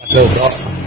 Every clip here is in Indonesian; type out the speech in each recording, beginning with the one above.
Loh, bro.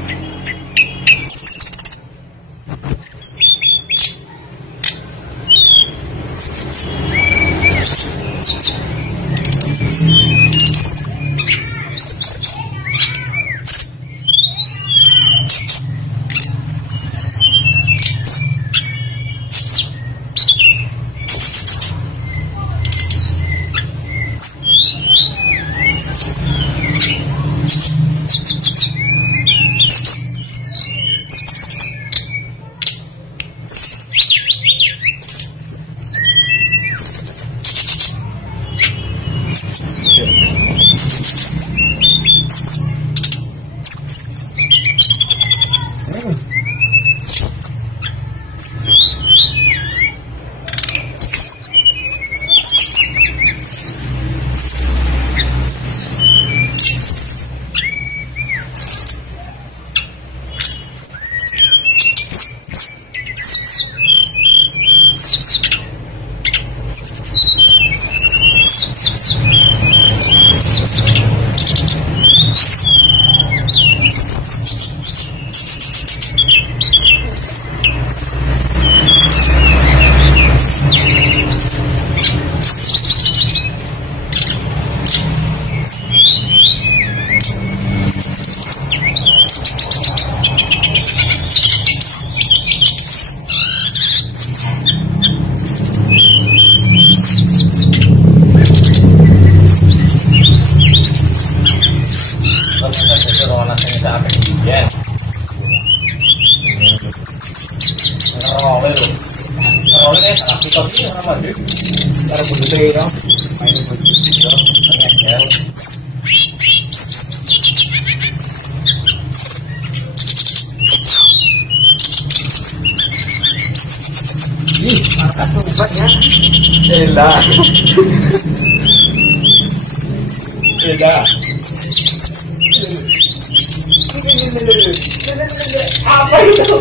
Apa itu?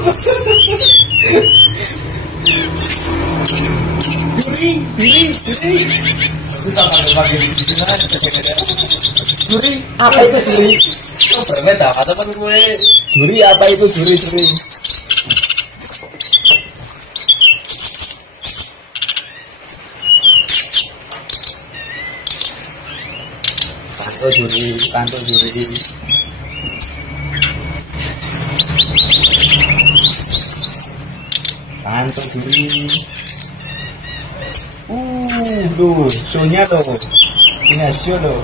Juri. Juri, apa itu juri? Berbeda atau kan gue? Juri apa itu juri? Kantor juri. Tuh, show-nya tuh. Ini show tuh.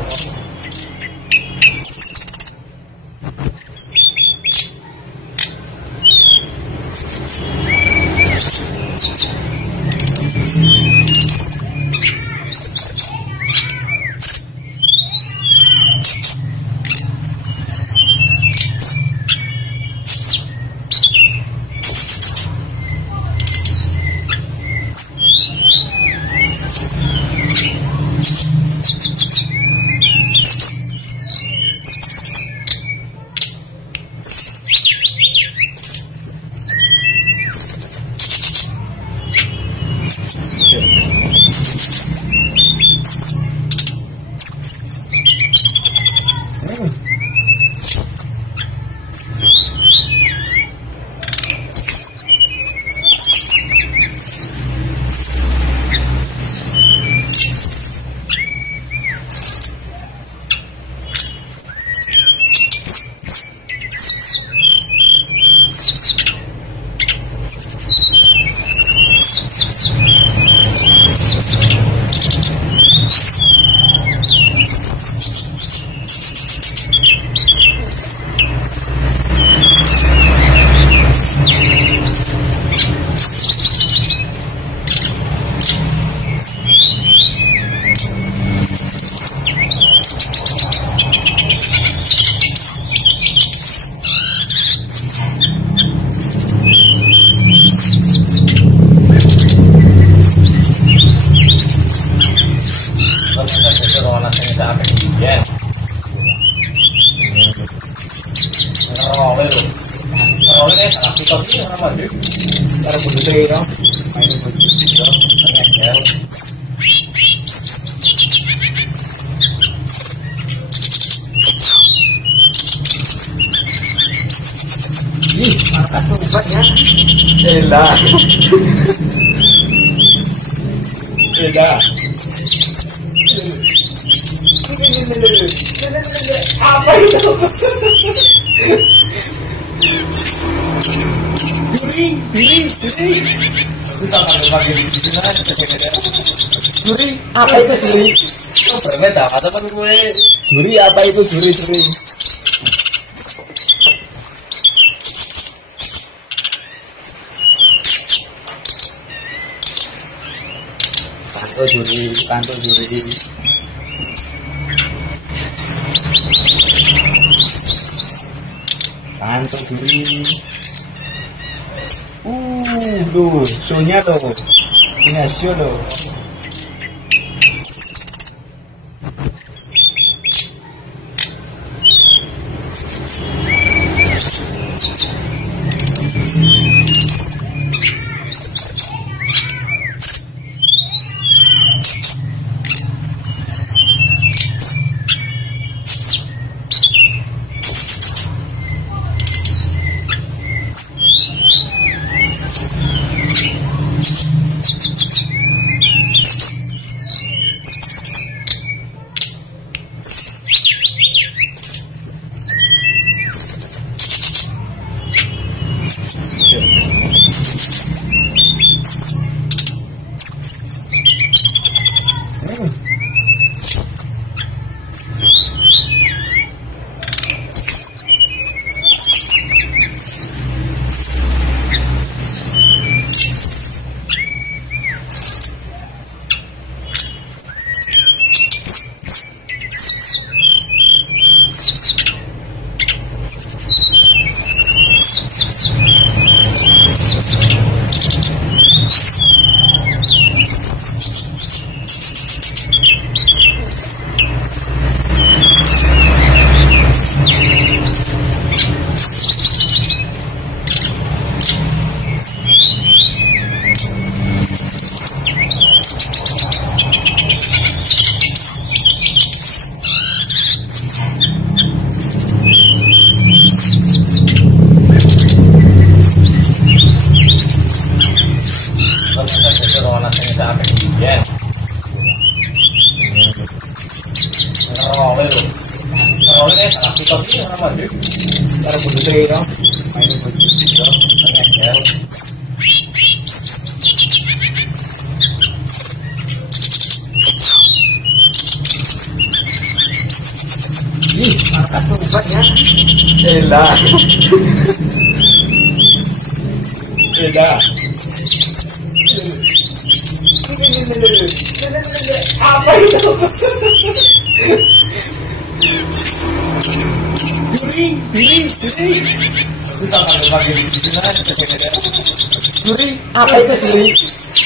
Ih, Mantap sobat ya. elah. Elah. Apa itu? Juri. Kita panggil di sini lah. Juri, apa itu juri? Oh, berbeda. Atau kan gue juri apa itu juri? Kantor juri. Tuh, show-nya tuh. Ini show tuh. Mantap sobat ya. Elah. Apa itu? Juri. Kita panggil di sini lah. Juri, apa itu juri?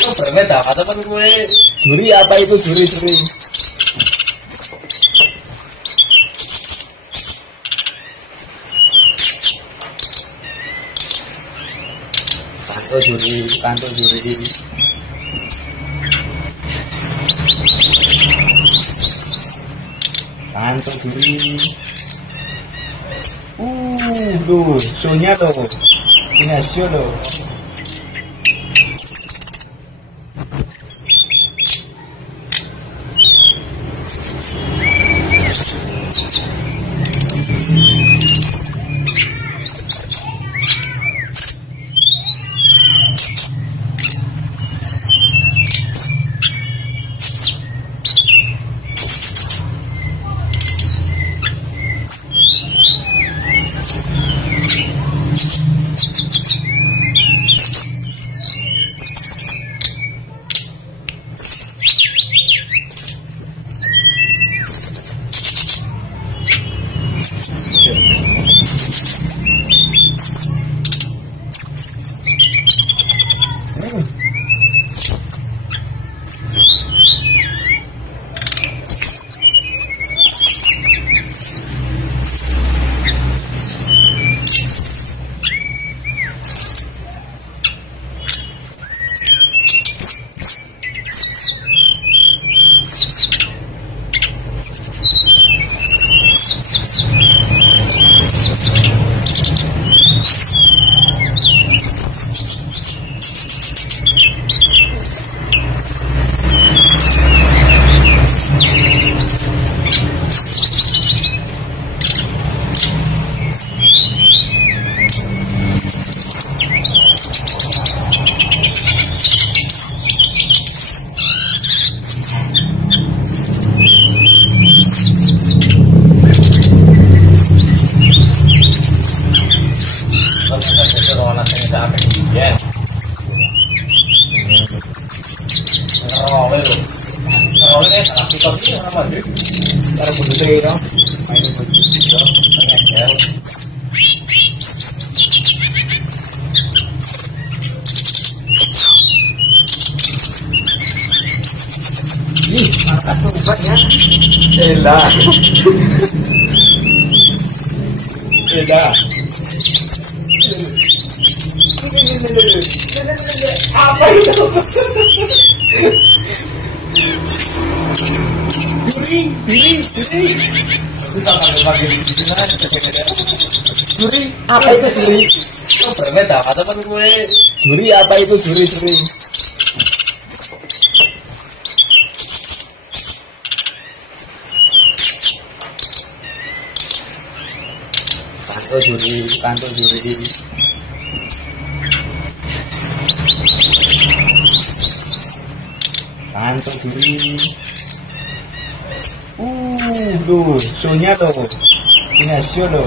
Oh, berbeda. Atau kan gue juri apa itu juri? Kantor juri. Tuh, show-nya tuh. Ini show tuh. Tapi apa deh? Kalau begitu ya, main begitu, ternyata. Ih, angkat obat ya. Elah. Elah. Apa itu? Juri. Kita akan berbagi di sini. Juri, apa itu juri? Oh, berbeda. Atau kan gue juri apa itu juri? Kantor juri. Tuh, show-nya tuh. Ini show loh.